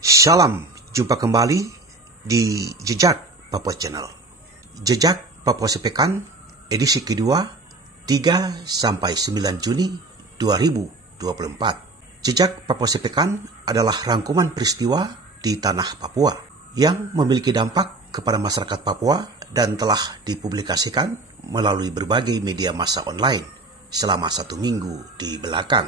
Salam, jumpa kembali di Jejak Papua Channel. Jejak Papua Sepekan, edisi kedua, 3-9 Juni 2024. Jejak Papua Sepekan adalah rangkuman peristiwa di tanah Papua yang memiliki dampak kepada masyarakat Papua dan telah dipublikasikan melalui berbagai media massa online selama 1 minggu di belakang.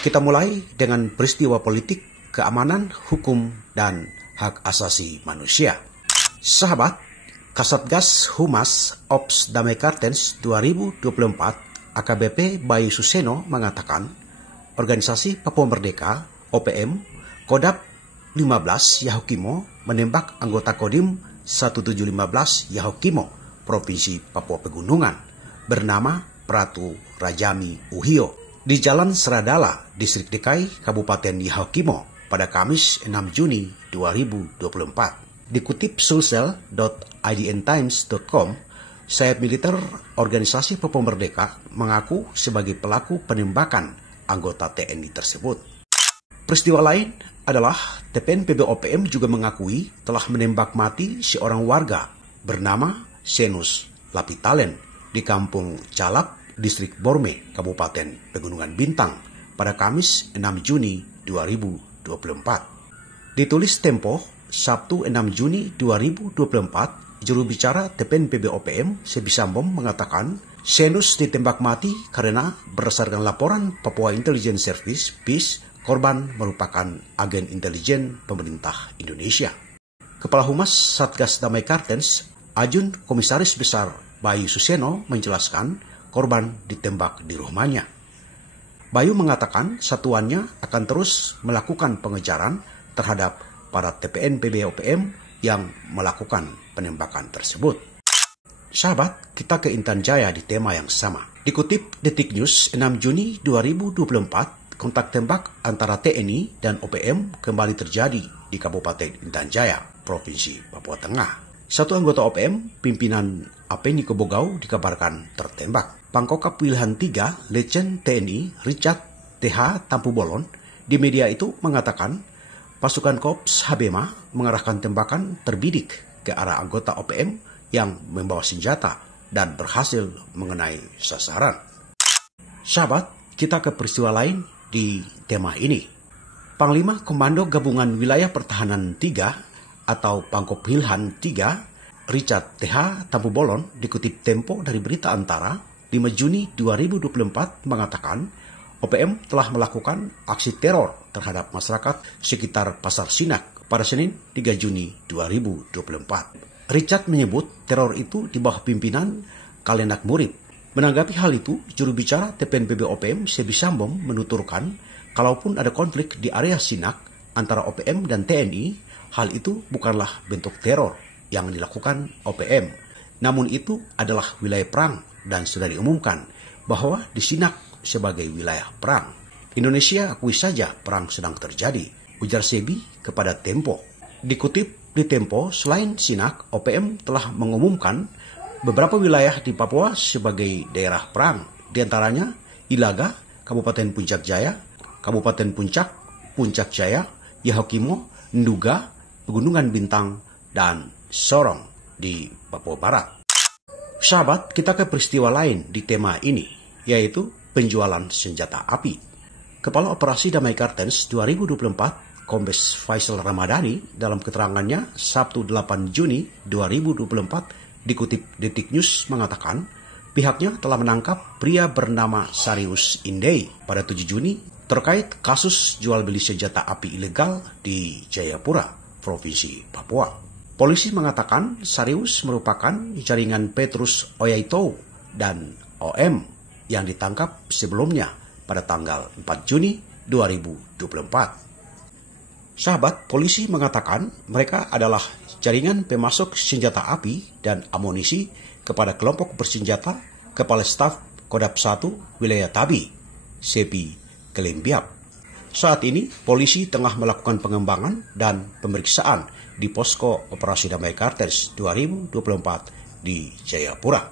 Kita mulai dengan peristiwa politik, keamanan, hukum, dan hak asasi manusia. Sahabat, Kasatgas Humas Ops Damai Kartens 2024 AKBP Bayu Suseno mengatakan organisasi Papua Merdeka OPM Kodap 15 Yahukimo menembak anggota Kodim 1715 Yahukimo Provinsi Papua Pegunungan bernama Pratu Rajami Uhio di Jalan Seradala, Distrik DKI, Kabupaten Yahukimo pada Kamis 6 Juni 2024. Dikutip sulsel.idntimes.com, sayap militer organisasi Papua Merdeka mengaku sebagai pelaku penembakan anggota TNI tersebut. Peristiwa lain adalah TPN PB-OPM juga mengakui telah menembak mati seorang warga bernama Senus Lapitalen di Kampung Calap, Distrik Borme, Kabupaten Pegunungan Bintang pada Kamis 6 Juni 2024. Ditulis Tempo, Sabtu 6 Juni 2024, juru bicara TPN PB-OPM Sebisambom mengatakan Senus ditembak mati karena berdasarkan laporan Papua Intelligence Service (PIS), korban merupakan agen intelijen pemerintah Indonesia. Kepala Humas Satgas Damai Kartens, Ajun Komisaris Besar Bayu Suseno menjelaskan korban ditembak di rumahnya. Bayu mengatakan satuannya akan terus melakukan pengejaran terhadap para TPN PB-OPM yang melakukan penembakan tersebut. Sahabat, kita ke Intan Jaya di tema yang sama. Dikutip Detik News 6 Juni 2024, kontak tembak antara TNI dan OPM kembali terjadi di Kabupaten Intan Jaya, Provinsi Papua Tengah. Satu anggota OPM, pimpinan Apeni Kobogau, dikabarkan tertembak. Pangkokap Wilhan 3, Letjen TNI Richard TH Tampu Bolon, di media itu mengatakan pasukan Korps Habema mengarahkan tembakan terbidik ke arah anggota OPM yang membawa senjata dan berhasil mengenai sasaran. Sahabat, kita ke peristiwa lain di tema ini. Panglima Komando Gabungan Wilayah Pertahanan 3 atau Pangkop Wilhan 3, Richard TH Tampu Bolon, dikutip Tempo dari Berita Antara 5 Juni 2024 mengatakan OPM telah melakukan aksi teror terhadap masyarakat sekitar Pasar Sinak pada Senin 3 Juni 2024. Richard menyebut teror itu di bawah pimpinan Kalenak Murib. Menanggapi hal itu, juru bicara TPN PB-OPM Sebisambom menuturkan kalaupun ada konflik di area Sinak antara OPM dan TNI, hal itu bukanlah bentuk teror yang dilakukan OPM. Namun itu adalah wilayah perang dan sudah diumumkan bahwa di Sinak sebagai wilayah perang. Indonesia akui saja perang sedang terjadi, ujar Sebi kepada Tempo. Dikutip di Tempo, selain Sinak, OPM telah mengumumkan beberapa wilayah di Papua sebagai daerah perang, di antaranya Ilaga, Kabupaten Puncak Jaya, Kabupaten Puncak, Puncak Jaya, Yahukimo, Nduga, Pegunungan Bintang, dan Sorong di Papua Barat. Sahabat, kita ke peristiwa lain di tema ini, yaitu penjualan senjata api. Kepala Operasi Damai Kartens 2024, Kombes Faisal Ramadhani, dalam keterangannya Sabtu 8 Juni 2024, dikutip Detik News mengatakan, pihaknya telah menangkap pria bernama Sarius Indei pada 7 Juni terkait kasus jual beli senjata api ilegal di Jayapura, Provinsi Papua. Polisi mengatakan Sarius merupakan jaringan Petrus Oyaito dan OM yang ditangkap sebelumnya pada tanggal 4 Juni 2024. Sahabat, polisi mengatakan mereka adalah jaringan pemasok senjata api dan amunisi kepada kelompok bersenjata Kepala Staf Kodap 1 Wilayah Tabi, Sepi Kelembiap. Saat ini, polisi tengah melakukan pengembangan dan pemeriksaan di Posko Operasi Damai Kartens 2024 di Jayapura.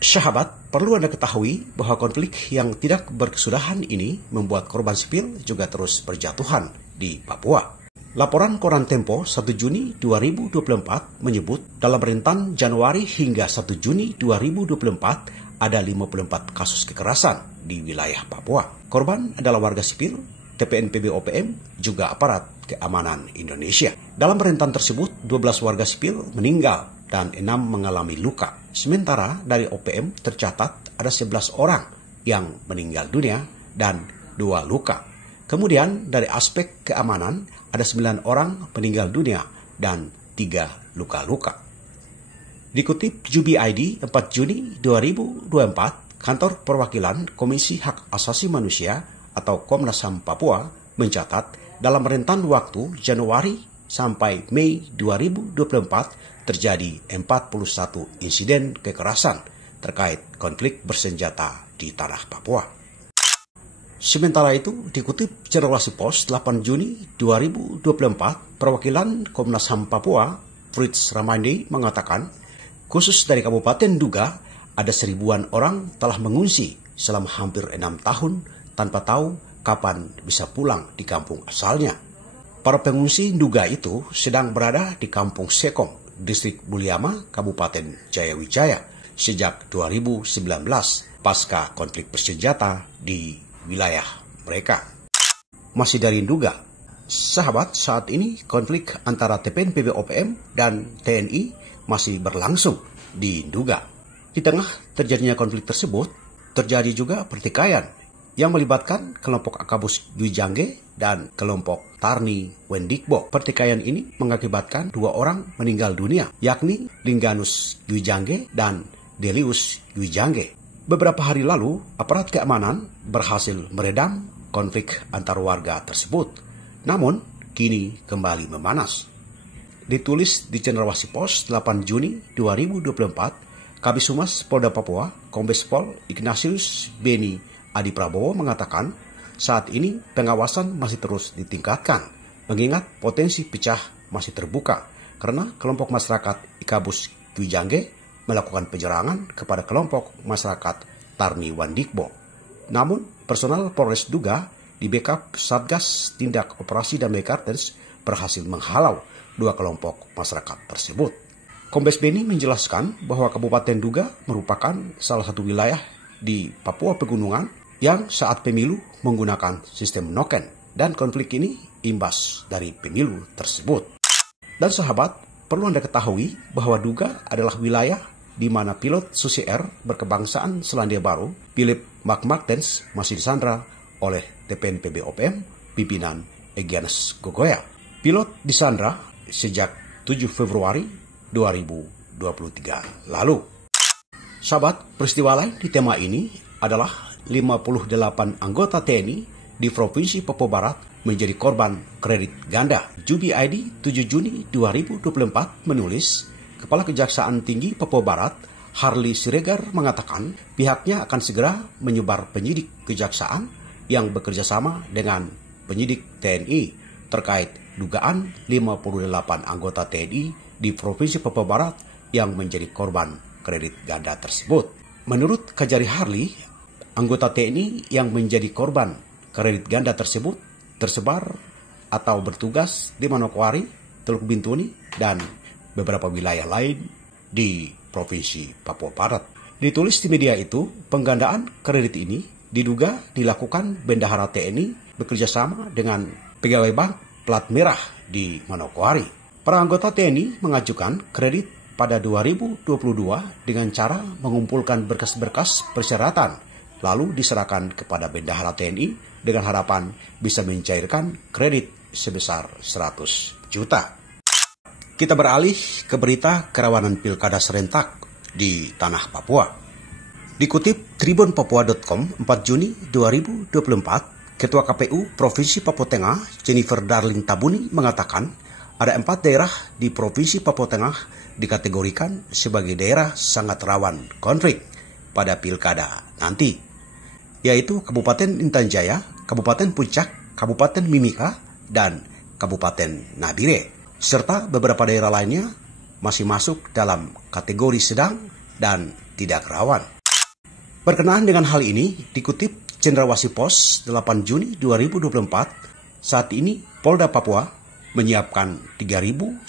Sahabat, perlu Anda ketahui bahwa konflik yang tidak berkesudahan ini membuat korban sipil juga terus berjatuhan di Papua. Laporan Koran Tempo 1 Juni 2024 menyebut dalam rentan Januari hingga 1 Juni 2024 ada 54 kasus kekerasan di wilayah Papua. Korban adalah warga sipil, TPNPB OPM, juga aparat keamanan Indonesia. Dalam rentan tersebut, 12 warga sipil meninggal dan 6 mengalami luka. Sementara dari OPM tercatat ada 11 orang yang meninggal dunia dan 2 luka. Kemudian dari aspek keamanan ada 9 orang meninggal dunia dan 3 luka-luka. Dikutip JubiID 4 Juni 2024, Kantor Perwakilan Komisi Hak Asasi Manusia atau Komnas HAM Papua mencatat dalam rentan waktu Januari sampai Mei 2024 terjadi 41 insiden kekerasan terkait konflik bersenjata di tanah Papua. Sementara itu, dikutip Cenderawasih Pos 8 Juni 2024, perwakilan Komnas HAM Papua, Fritz Ramandi, mengatakan, khusus dari Kabupaten Duga, ada 1000-an orang telah mengungsi selama hampir 6 tahun tanpa tahu kapan bisa pulang di kampung asalnya. Para pengungsi Duga itu sedang berada di Kampung Sekong, Distrik Buliama, Kabupaten Jayawijaya sejak 2019 pasca konflik bersenjata di wilayah mereka. Masih dari Duga, sahabat, saat ini konflik antara TPNPB OPM dan TNI masih berlangsung di Duga. Di tengah terjadinya konflik tersebut, terjadi juga pertikaian yang melibatkan kelompok Akabus Dwi Jangge dan kelompok Tarni Wendikbo. Pertikaian ini mengakibatkan 2 orang meninggal dunia, yakni Lingganus Dwi Jangge dan Delius Dwi Jangge. Beberapa hari lalu, aparat keamanan berhasil meredam konflik antar warga tersebut. Namun, kini kembali memanas. Ditulis di Cenderawasih Pos 8 Juni 2024, Kabis Humas Polda Papua, Kombes Pol Ignatius Beni Adi Prabowo mengatakan, saat ini pengawasan masih terus ditingkatkan, mengingat potensi pecah masih terbuka karena kelompok masyarakat Ikabus Dwi Jangge melakukan penyerangan kepada kelompok masyarakat Tarni Wendikbo. Namun, personal Polres Duga di backup Satgas Tindak Operasi Damai Kartens berhasil menghalau 2 kelompok masyarakat tersebut. Kombes Beni menjelaskan bahwa Kabupaten Duga merupakan salah satu wilayah di Papua Pegunungan yang saat pemilu menggunakan sistem noken, dan konflik ini imbas dari pemilu tersebut. Dan sahabat, perlu Anda ketahui bahwa Duga adalah wilayah di mana pilot Susi Air berkebangsaan Selandia Baru, Philip McMartens, masih disandra oleh TPNPB OPM pimpinan Egyanus Gogoya. Pilot disandra sejak 7 Februari 2023 lalu. Sahabat, peristiwa lain di tema ini adalah 58 anggota TNI di Provinsi Papua Barat menjadi korban kredit ganda. JubiID 7 Juni 2024 menulis, Kepala Kejaksaan Tinggi Papua Barat, Harli Siregar, mengatakan pihaknya akan segera menyebar penyidik kejaksaan yang bekerja sama dengan penyidik TNI terkait dugaan 58 anggota TNI di Provinsi Papua Barat yang menjadi korban kredit ganda tersebut. Menurut Kajari Harli, anggota TNI yang menjadi korban kredit ganda tersebut tersebar atau bertugas di Manokwari, Teluk Bintuni, dan beberapa wilayah lain di Provinsi Papua Barat. Ditulis di media itu, penggandaan kredit ini diduga dilakukan bendahara TNI bekerjasama dengan pegawai bank plat merah di Manokwari. Para anggota TNI mengajukan kredit pada 2022 dengan cara mengumpulkan berkas-berkas persyaratan, lalu diserahkan kepada bendahara TNI dengan harapan bisa mencairkan kredit sebesar 100 juta. Kita beralih ke berita kerawanan pilkada serentak di tanah Papua. Dikutip tribunpapua.com 4 Juni 2024, Ketua KPU Provinsi Papua Tengah Jennifer Darling Tabuni mengatakan ada 4 daerah di Provinsi Papua Tengah dikategorikan sebagai daerah sangat rawan konflik pada pilkada nanti, yaitu Kabupaten Intan Jaya, Kabupaten Puncak, Kabupaten Mimika, dan Kabupaten Nabire, serta beberapa daerah lainnya masih masuk dalam kategori sedang dan tidak rawan. Berkenaan dengan hal ini, dikutip Cendrawasih Pos 8 Juni 2024, saat ini Polda Papua menyiapkan 3.980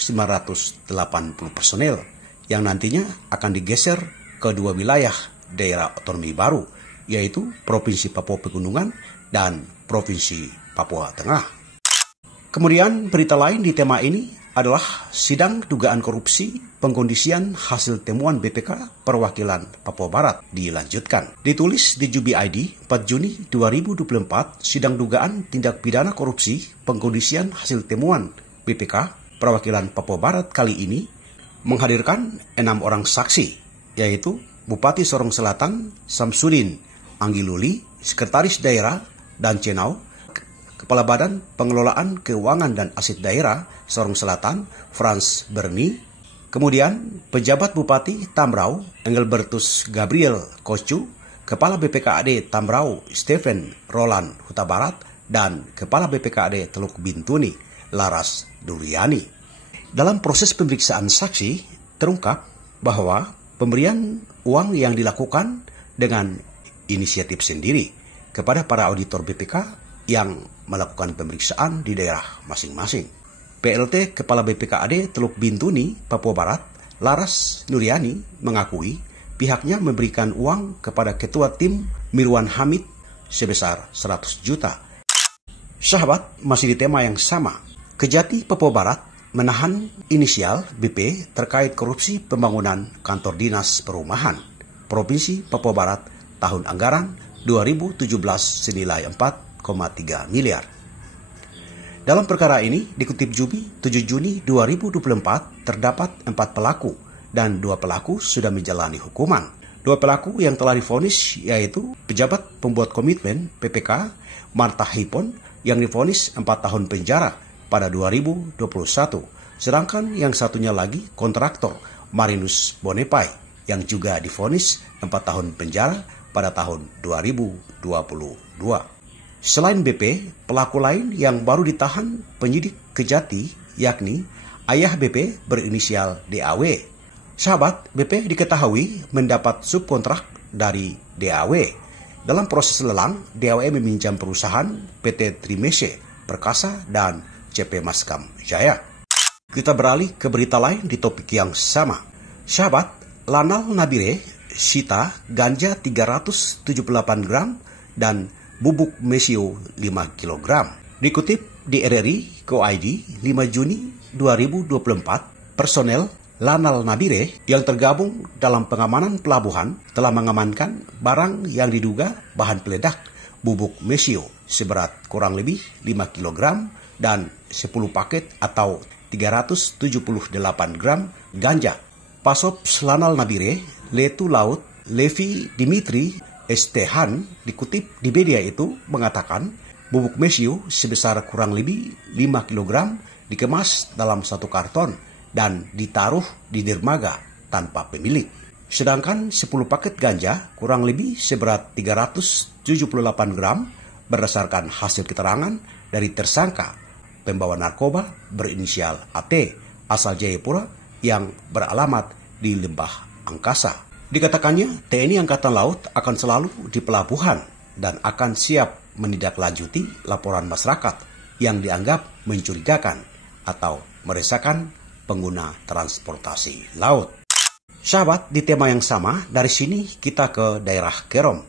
personel yang nantinya akan digeser ke dua wilayah daerah otonomi baru, yaitu Provinsi Papua Pegunungan dan Provinsi Papua Tengah. Kemudian berita lain di tema ini adalah sidang dugaan korupsi pengkondisian hasil temuan BPK perwakilan Papua Barat dilanjutkan. Ditulis di Jubi ID 4 Juni 2024, sidang dugaan tindak pidana korupsi pengkondisian hasil temuan BPK perwakilan Papua Barat kali ini menghadirkan 6 orang saksi, yaitu Bupati Sorong Selatan Samsudin Anggiluli, Sekretaris Daerah Dan Cenau, Kepala Badan Pengelolaan Keuangan dan Aset Daerah Sorong Selatan Franz Berni, kemudian pejabat Bupati Tambrau Engelbertus Gabriel Kocu, Kepala BPKAD Tambrau Stephen Roland Huta Barat, dan Kepala BPKAD Teluk Bintuni Laras Duriani. Dalam proses pemeriksaan saksi terungkap bahwa pemberian uang yang dilakukan dengan inisiatif sendiri kepada para auditor BPK yang melakukan pemeriksaan di daerah masing-masing. PLT Kepala BPKAD Teluk Bintuni, Papua Barat, Laras Duriani mengakui pihaknya memberikan uang kepada Ketua Tim Mirwan Hamid sebesar 100 juta. Sahabat, masih di tema yang sama. Kejati Papua Barat menahan inisial BP terkait korupsi pembangunan kantor dinas perumahan Provinsi Papua Barat tahun anggaran 2017 senilai 4,3 miliar. Dalam perkara ini, dikutip Jubi 7 Juni 2024, terdapat 4 pelaku dan 2 pelaku sudah menjalani hukuman. 2 pelaku yang telah divonis yaitu pejabat pembuat komitmen PPK Marta Hipon yang divonis 4 tahun penjara pada 2021, sedangkan yang satunya lagi kontraktor Marinus Bonepai yang juga divonis 4 tahun penjara pada tahun 2022. Selain BP, pelaku lain yang baru ditahan penyidik Kejati yakni ayah BP berinisial DAW. Sahabat, BP diketahui mendapat subkontrak dari DAW. Dalam proses lelang, DAW meminjam perusahaan PT Trimese, Perkasa, dan CP Maskam Jaya. Kita beralih ke berita lain di topik yang sama. Sahabat, Lanal Nabire sita ganja 378 gram dan bubuk mesio 5 kg. Dikutip di RRI Co.id 5 Juni 2024, personel Lanal Nabire yang tergabung dalam pengamanan pelabuhan telah mengamankan barang yang diduga bahan peledak bubuk mesio seberat kurang lebih 5 kg dan 10 paket atau 378 gram ganja. Pasops Lanal Nabire, Letu Laut Levi Dimitri Estehan dikutip di media itu mengatakan bubuk mesio sebesar kurang lebih 5 kg dikemas dalam satu karton dan ditaruh di dermaga tanpa pemilik. Sedangkan 10 paket ganja kurang lebih seberat 378 gram berdasarkan hasil keterangan dari tersangka pembawa narkoba berinisial AT asal Jayapura yang beralamat di Lembah Angkasa. Dikatakannya, TNI Angkatan Laut akan selalu di pelabuhan dan akan siap menindaklanjuti laporan masyarakat yang dianggap mencurigakan atau meresahkan pengguna transportasi laut. Sahabat, di tema yang sama, dari sini kita ke daerah Kerom.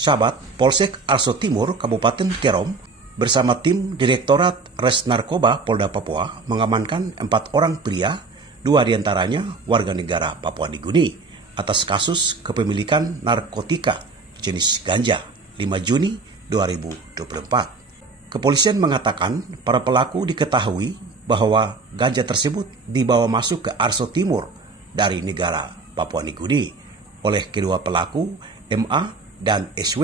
Sahabat, Polsek Arso Timur, Kabupaten Kerom, bersama tim Direktorat Res Narkoba Polda Papua mengamankan 4 orang pria, 2 diantaranya warga negara Papua Nugini, atas kasus kepemilikan narkotika jenis ganja 5 Juni 2024. Kepolisian mengatakan para pelaku diketahui bahwa ganja tersebut dibawa masuk ke Arso Timur dari negara Papua Nugini oleh kedua pelaku MA dan SW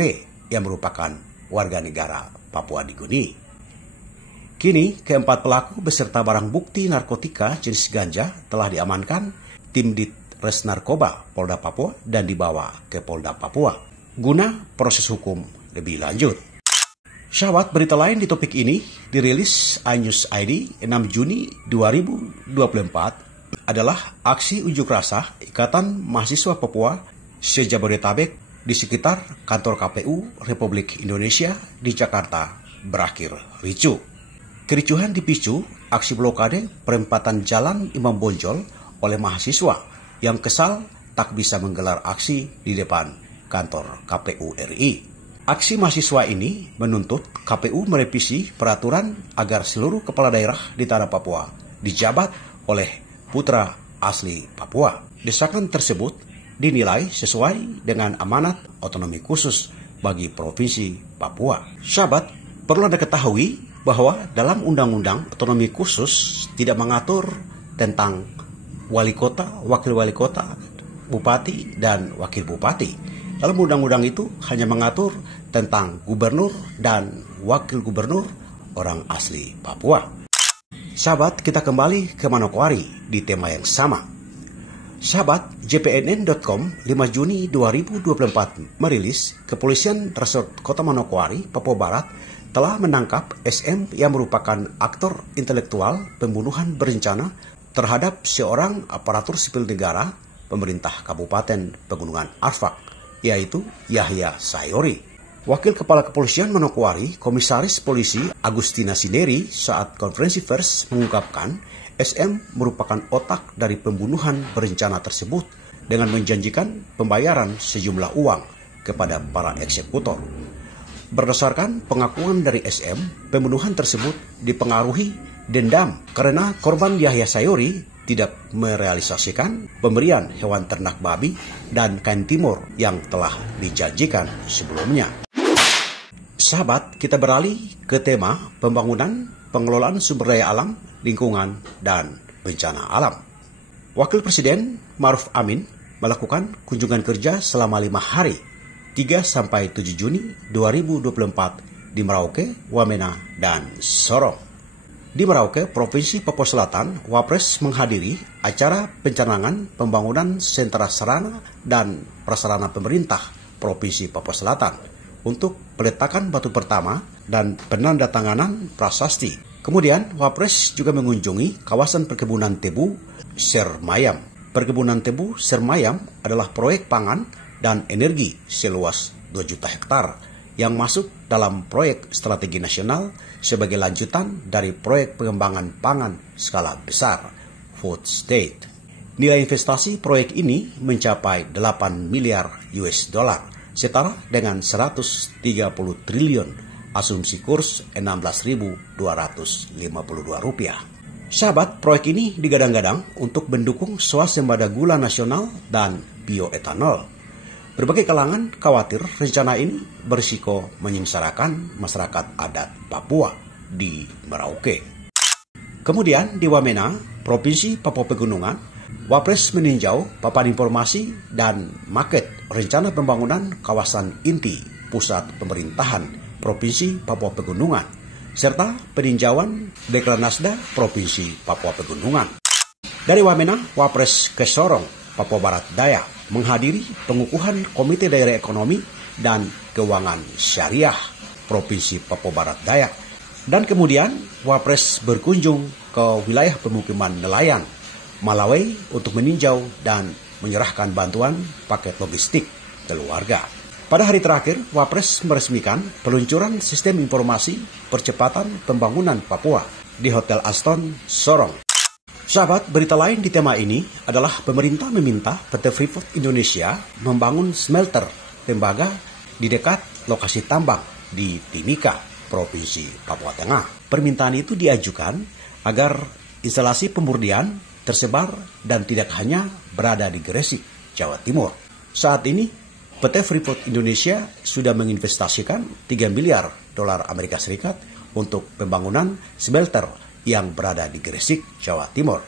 yang merupakan warga negara Papua Nugini. Kini keempat pelaku beserta barang bukti narkotika jenis ganja telah diamankan tim Res Narkoba Polda Papua dan dibawa ke Polda Papua guna proses hukum lebih lanjut. Sahabat, berita lain di topik ini dirilis iNews ID 6 Juni 2024 adalah aksi unjuk rasa Ikatan Mahasiswa Papua se-Jabodetabek di sekitar kantor KPU Republik Indonesia di Jakarta berakhir ricuh. Kericuhan dipicu aksi blokade perempatan Jalan Imam Bonjol oleh mahasiswa yang kesal tak bisa menggelar aksi di depan kantor KPU RI. Aksi mahasiswa ini menuntut KPU merevisi peraturan agar seluruh kepala daerah di tanah Papua dijabat oleh putra asli Papua. Desakan tersebut dinilai sesuai dengan amanat otonomi khusus bagi Provinsi Papua. Sahabat, perlu Anda ketahui bahwa dalam Undang-Undang Otonomi Khusus tidak mengatur tentang wali kota, wakil wali kota, bupati, dan wakil bupati. Dalam undang-undang itu hanya mengatur tentang gubernur dan wakil gubernur orang asli Papua. Sahabat, kita kembali ke Manokwari di tema yang sama. Sahabat, jpnn.com 5 Juni 2024 merilis Kepolisian Resort Kota Manokwari, Papua Barat telah menangkap SM yang merupakan aktor intelektual pembunuhan berencana terhadap seorang aparatur sipil negara pemerintah Kabupaten Pegunungan Arfak, yaitu Yahya Sayori. Wakil Kepala Kepolisian Manokwari, Komisaris Polisi Agustina Sineri saat konferensi pers mengungkapkan SM merupakan otak dari pembunuhan berencana tersebut dengan menjanjikan pembayaran sejumlah uang kepada para eksekutor. Berdasarkan pengakuan dari SM, pembunuhan tersebut dipengaruhi dendam karena korban Yahya Sayori tidak merealisasikan pemberian hewan ternak babi dan kain timur yang telah dijanjikan sebelumnya. Sahabat, kita beralih ke tema pembangunan, pengelolaan sumber daya alam, lingkungan, dan bencana alam. Wakil Presiden Ma'ruf Amin melakukan kunjungan kerja selama 5 hari, 3-7 Juni 2024 di Merauke, Wamena, dan Sorong. Di Merauke, Provinsi Papua Selatan, Wapres menghadiri acara pencanangan pembangunan sentra sarana dan prasarana pemerintah Provinsi Papua Selatan untuk peletakan batu pertama dan penandatanganan prasasti. Kemudian, Wapres juga mengunjungi kawasan perkebunan tebu Sermayam. Perkebunan tebu Sermayam adalah proyek pangan dan energi seluas 2 juta hektar yang masuk dalam proyek strategi nasional sebagai lanjutan dari proyek pengembangan pangan skala besar, Food State. Nilai investasi proyek ini mencapai 8 miliar US dollar, setara dengan 130 triliun, asumsi kurs 16.252 rupiah. Sahabat, proyek ini digadang-gadang untuk mendukung swasembada gula nasional dan bioetanol. Berbagai kalangan khawatir rencana ini berisiko menyengsarakan masyarakat adat Papua di Merauke. Kemudian di Wamena, Provinsi Papua Pegunungan, Wapres meninjau papan informasi dan maket rencana pembangunan kawasan inti pusat pemerintahan Provinsi Papua Pegunungan, serta peninjauan Dekranasda Provinsi Papua Pegunungan. Dari Wamena, Wapres ke Sorong, Papua Barat Daya, menghadiri pengukuhan Komite Daerah Ekonomi dan Keuangan Syariah Provinsi Papua Barat Daya. Dan kemudian Wapres berkunjung ke wilayah pemukiman nelayan Malawai untuk meninjau dan menyerahkan bantuan paket logistik keluarga. Pada hari terakhir, Wapres meresmikan peluncuran sistem informasi percepatan pembangunan Papua di Hotel Aston, Sorong. Sahabat, berita lain di tema ini adalah pemerintah meminta PT Freeport Indonesia membangun smelter tembaga di dekat lokasi tambang di Timika, Provinsi Papua Tengah. Permintaan itu diajukan agar instalasi pemurnian tersebar dan tidak hanya berada di Gresik, Jawa Timur. Saat ini, PT Freeport Indonesia sudah menginvestasikan 3 miliar dolar Amerika Serikat untuk pembangunan smelter yang berada di Gresik, Jawa Timur.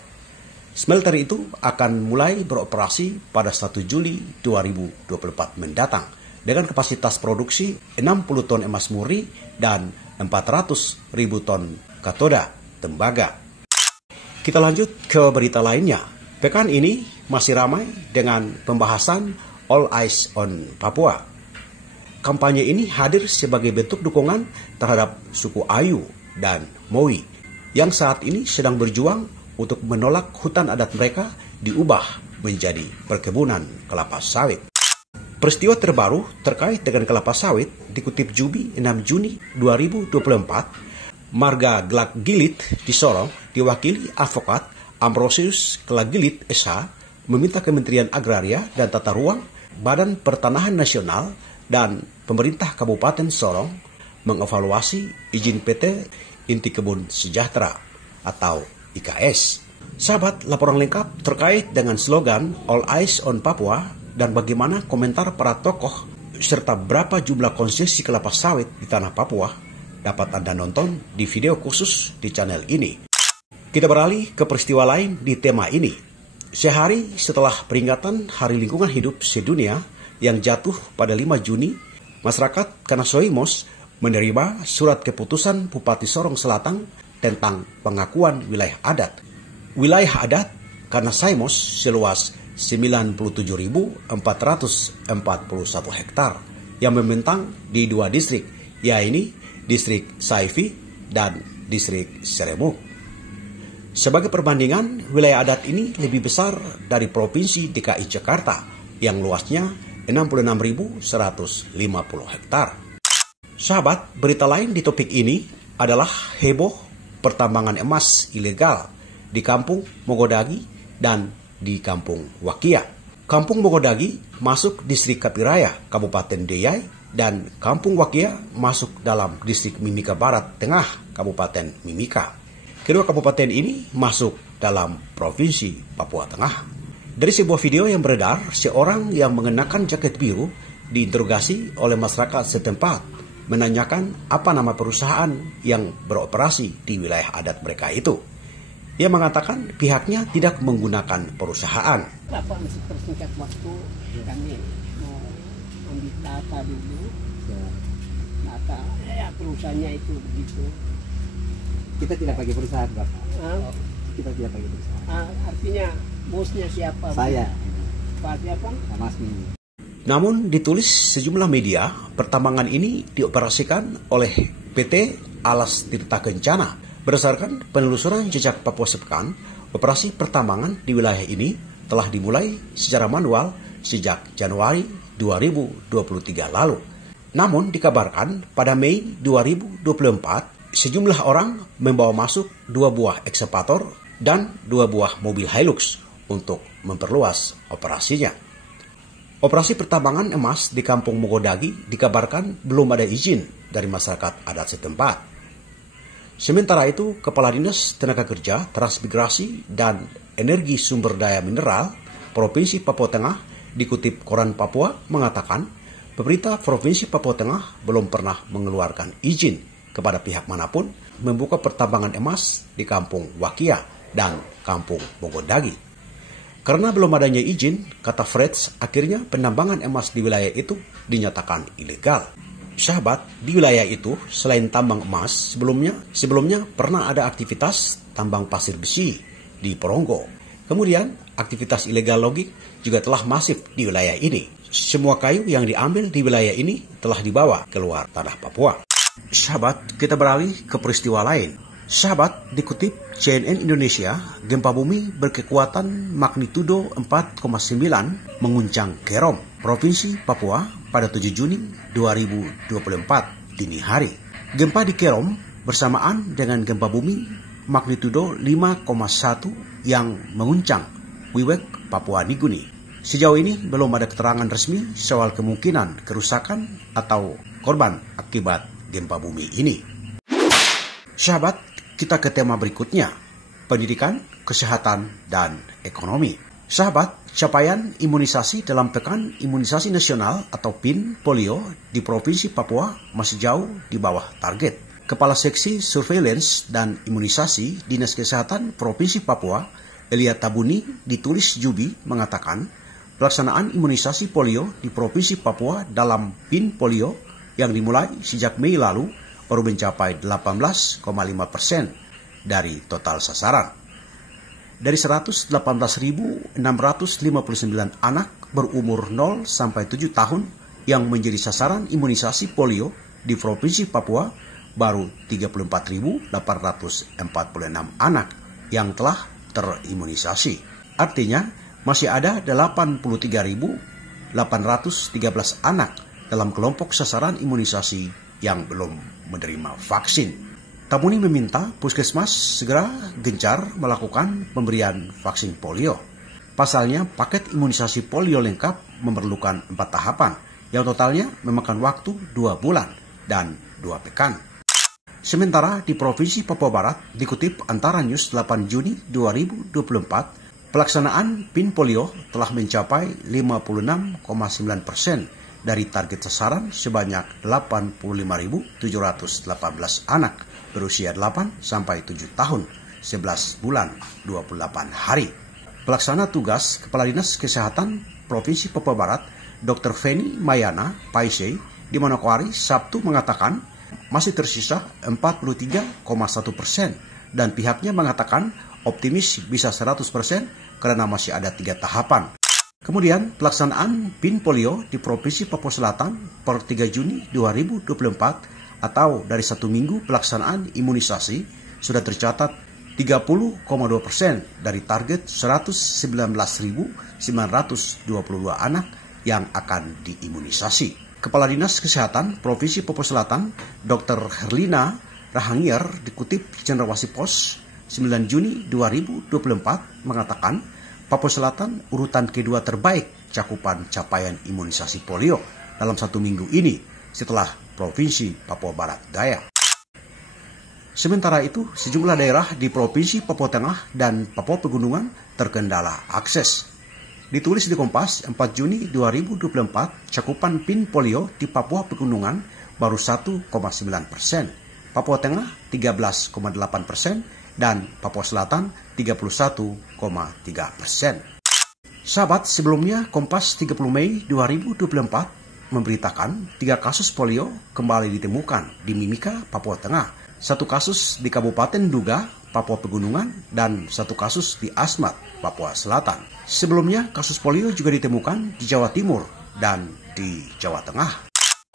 Smelter itu akan mulai beroperasi pada 1 Juli 2024 mendatang dengan kapasitas produksi 60 ton emas murni dan 400 ribu ton katoda tembaga. Kita lanjut ke berita lainnya. Pekan ini masih ramai dengan pembahasan All Eyes on Papua. Kampanye ini hadir sebagai bentuk dukungan terhadap suku Ayu dan Moi yang saat ini sedang berjuang untuk menolak hutan adat mereka diubah menjadi perkebunan kelapa sawit. Peristiwa terbaru terkait dengan kelapa sawit dikutip Jubi 6 Juni 2024, Marga Glaggilit di Sorong diwakili advokat Ambrosius Glaggilit SH meminta Kementerian Agraria dan Tata Ruang, Badan Pertanahan Nasional, dan pemerintah Kabupaten Sorong mengevaluasi izin PT Inti Kebun Sejahtera atau IKS. Sahabat, laporan lengkap terkait dengan slogan All Eyes on Papua dan bagaimana komentar para tokoh serta berapa jumlah konsesi kelapa sawit di tanah Papua dapat Anda nonton di video khusus di channel ini. Kita beralih ke peristiwa lain di tema ini. Sehari setelah peringatan Hari Lingkungan Hidup Sedunia yang jatuh pada 5 Juni, masyarakat Kanasoimos menerima surat keputusan Bupati Sorong Selatan tentang pengakuan wilayah adat. Wilayah adat Kanasoimos seluas 97.441 hektar yang membentang di 2 distrik, yaitu distrik Saifi dan distrik Seremuk. Sebagai perbandingan, wilayah adat ini lebih besar dari Provinsi DKI Jakarta yang luasnya 66.150 hektar. Sahabat, berita lain di topik ini adalah heboh pertambangan emas ilegal di Kampung Mogodagi dan di Kampung Wakia. Kampung Mogodagi masuk distrik Kapiraya, Kabupaten Deyai, dan Kampung Wakia masuk dalam distrik Mimika Barat Tengah, Kabupaten Mimika. Kedua kabupaten ini masuk dalam Provinsi Papua Tengah. Dari sebuah video yang beredar, seorang yang mengenakan jaket biru diinterogasi oleh masyarakat setempat, menanyakan apa nama perusahaan yang beroperasi di wilayah adat mereka itu. Ia mengatakan pihaknya tidak menggunakan perusahaan. Apa masih persingkat waktu kami mau ambil data dulu, data perusahaannya itu begitu. Kita tidak pakai perusahaan, Bapak. Kita tidak pakai perusahaan. Artinya bosnya siapa? Saya. Pak siapa? Mas Min. Namun ditulis sejumlah media, pertambangan ini dioperasikan oleh PT Alas Tirta Kencana. Berdasarkan penelusuran jejak Papua Sepekan, operasi pertambangan di wilayah ini telah dimulai secara manual sejak Januari 2023 lalu. Namun dikabarkan pada Mei 2024, sejumlah orang membawa masuk 2 buah ekskavator dan 2 buah mobil Hilux untuk memperluas operasinya. Operasi pertambangan emas di Kampung Mogodagi dikabarkan belum ada izin dari masyarakat adat setempat. Sementara itu, Kepala Dinas Tenaga Kerja, Transmigrasi, dan Energi Sumber Daya Mineral Provinsi Papua Tengah dikutip Koran Papua mengatakan, pemerintah Provinsi Papua Tengah belum pernah mengeluarkan izin kepada pihak manapun membuka pertambangan emas di Kampung Wakia dan Kampung Mogodagi. Karena belum adanya izin, kata Freds, akhirnya penambangan emas di wilayah itu dinyatakan ilegal. Sahabat, di wilayah itu selain tambang emas, sebelumnya pernah ada aktivitas tambang pasir besi di Poronggo. Kemudian aktivitas ilegal logging juga telah masif di wilayah ini. Semua kayu yang diambil di wilayah ini telah dibawa keluar tanah Papua. Sahabat, kita beralih ke peristiwa lain. Sahabat, dikutip CNN Indonesia, gempa bumi berkekuatan magnitudo 4,9 menguncang Kerom, Provinsi Papua pada 7 Juni 2024 dini hari. Gempa di Kerom bersamaan dengan gempa bumi magnitudo 5,1 yang menguncang Wewak, Papua Nugini. Sejauh ini belum ada keterangan resmi soal kemungkinan kerusakan atau korban akibat gempa bumi ini. Sahabat, kita ke tema berikutnya, pendidikan, kesehatan, dan ekonomi. Sahabat, capaian imunisasi dalam Pekan Imunisasi Nasional atau PIN polio di Provinsi Papua masih jauh di bawah target. Kepala Seksi Surveillance dan Imunisasi Dinas Kesehatan Provinsi Papua, Elia Tabuni, ditulis Jubi mengatakan, pelaksanaan imunisasi polio di Provinsi Papua dalam PIN polio yang dimulai sejak Mei lalu baru mencapai 18,5% dari total sasaran. Dari 118.659 anak berumur 0 sampai 7 tahun yang menjadi sasaran imunisasi polio di Provinsi Papua, baru 34.846 anak yang telah terimunisasi. Artinya, masih ada 83.800 813 anak dalam kelompok sasaran imunisasi yang belum menerima vaksin. Tamuni meminta puskesmas segera gencar melakukan pemberian vaksin polio. Pasalnya, paket imunisasi polio lengkap memerlukan 4 tahapan, yang totalnya memakan waktu 2 bulan dan 2 pekan. Sementara di Provinsi Papua Barat, dikutip Antara News 8 Juni 2024, pelaksanaan PIN polio telah mencapai 56,9% dari target sasaran sebanyak 85.718 anak berusia 8 sampai 7 tahun, 11 bulan, 28 hari. Pelaksana tugas Kepala Dinas Kesehatan Provinsi Papua Barat, Dr. Feni Mayana Paisei di Manokwari Sabtu mengatakan masih tersisa 43,1% dan pihaknya mengatakan optimis bisa 100% karena masih ada 3 tahapan. Kemudian pelaksanaan PIN polio di Provinsi Papua Selatan per 3 Juni 2024 atau dari 1 minggu pelaksanaan imunisasi sudah tercatat 30,2% dari target 119.922 anak yang akan diimunisasi. Kepala Dinas Kesehatan Provinsi Papua Selatan, Dr. Herlina Rahangiar, dikutip Cendrawasih Pos 9 Juni 2024 mengatakan Papua Selatan urutan kedua terbaik cakupan capaian imunisasi polio dalam 1 minggu ini setelah Provinsi Papua Barat Daya. Sementara itu, sejumlah daerah di Provinsi Papua Tengah dan Papua Pegunungan terkendala akses. Ditulis di Kompas 4 Juni 2024, cakupan PIN polio di Papua Pegunungan baru 1,9%, Papua Tengah 13,8%, dan Papua Selatan 31,3%. Sahabat, sebelumnya Kompas 30 Mei 2024 memberitakan 3 kasus polio kembali ditemukan di Mimika, Papua Tengah, 1 kasus di Kabupaten Duga, Papua Pegunungan, dan 1 kasus di Asmat, Papua Selatan. Sebelumnya, kasus polio juga ditemukan di Jawa Timur dan di Jawa Tengah.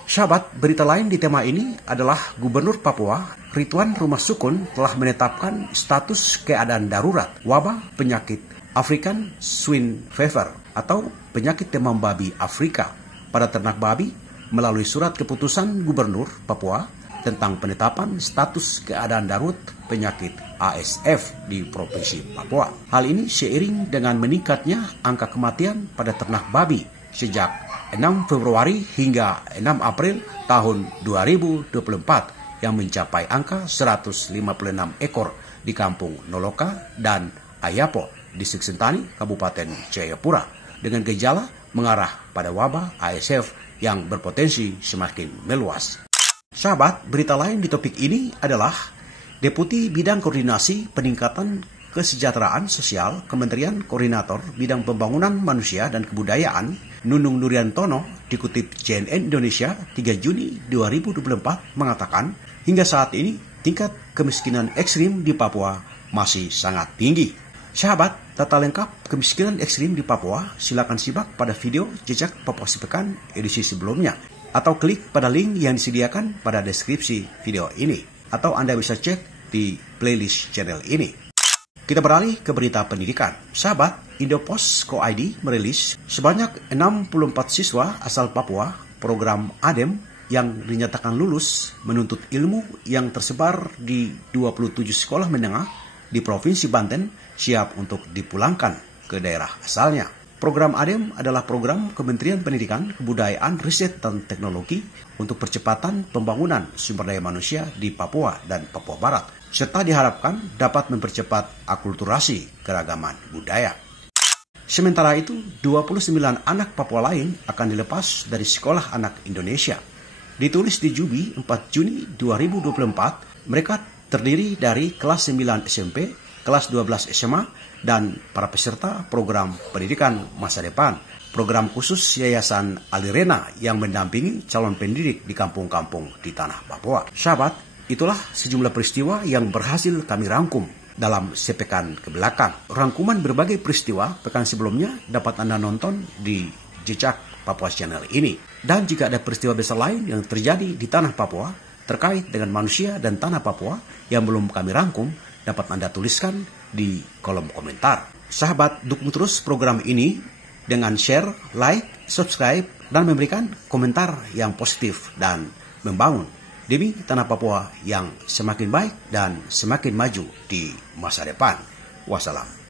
Sahabat, berita lain di tema ini adalah Gubernur Papua, Ridwan Rumah Sukun, telah menetapkan status keadaan darurat wabah penyakit African Swine Fever atau penyakit demam babi Afrika pada ternak babi melalui surat keputusan Gubernur Papua tentang penetapan status keadaan darurat penyakit ASF di Provinsi Papua. Hal ini seiring dengan meningkatnya angka kematian pada ternak babi sejak 6 Februari hingga 6 April tahun 2024 yang mencapai angka 156 ekor di Kampung Noloka dan Ayapo, Distrik Sentani, Kabupaten Jayapura, dengan gejala mengarah pada wabah ASF yang berpotensi semakin meluas. Sahabat, berita lain di topik ini adalah Deputi Bidang Koordinasi Peningkatan Kesejahteraan Sosial Kementerian Koordinator Bidang Pembangunan Manusia dan Kebudayaan Nunung Nuriantono dikutip CNN Indonesia 3 Juni 2024 mengatakan hingga saat ini tingkat kemiskinan ekstrim di Papua masih sangat tinggi. Sahabat, data lengkap kemiskinan ekstrim di Papua silakan simak pada video Jejak Papua Sepekan edisi sebelumnya atau klik pada link yang disediakan pada deskripsi video ini atau Anda bisa cek di playlist channel ini. Kita beralih ke berita pendidikan. Sahabat, Indopos.co.id merilis sebanyak 64 siswa asal Papua program ADEM yang dinyatakan lulus menuntut ilmu yang tersebar di 27 sekolah menengah di Provinsi Banten siap untuk dipulangkan ke daerah asalnya. Program ADEM adalah program Kementerian Pendidikan, Kebudayaan, Riset, dan Teknologi untuk percepatan pembangunan sumber daya manusia di Papua dan Papua Barat, serta diharapkan dapat mempercepat akulturasi keragaman budaya. Sementara itu, 29 anak Papua lain akan dilepas dari Sekolah Anak Indonesia. Ditulis di Jubi 4 Juni 2024, mereka terdiri dari kelas 9 SMP, kelas 12 SMA, dan para peserta program pendidikan masa depan, program khusus Yayasan Alirena yang mendampingi calon pendidik di kampung-kampung di tanah Papua. Sahabat, itulah sejumlah peristiwa yang berhasil kami rangkum dalam sepekan ke belakang. Rangkuman berbagai peristiwa pekan sebelumnya dapat Anda nonton di Jejak Papua Channel ini. Dan jika ada peristiwa besar lain yang terjadi di tanah Papua terkait dengan manusia dan tanah Papua yang belum kami rangkum, dapat Anda tuliskan di kolom komentar. Sahabat, dukung terus program ini dengan share, like, subscribe, dan memberikan komentar yang positif dan membangun demi tanah Papua yang semakin baik dan semakin maju di masa depan. Wassalam.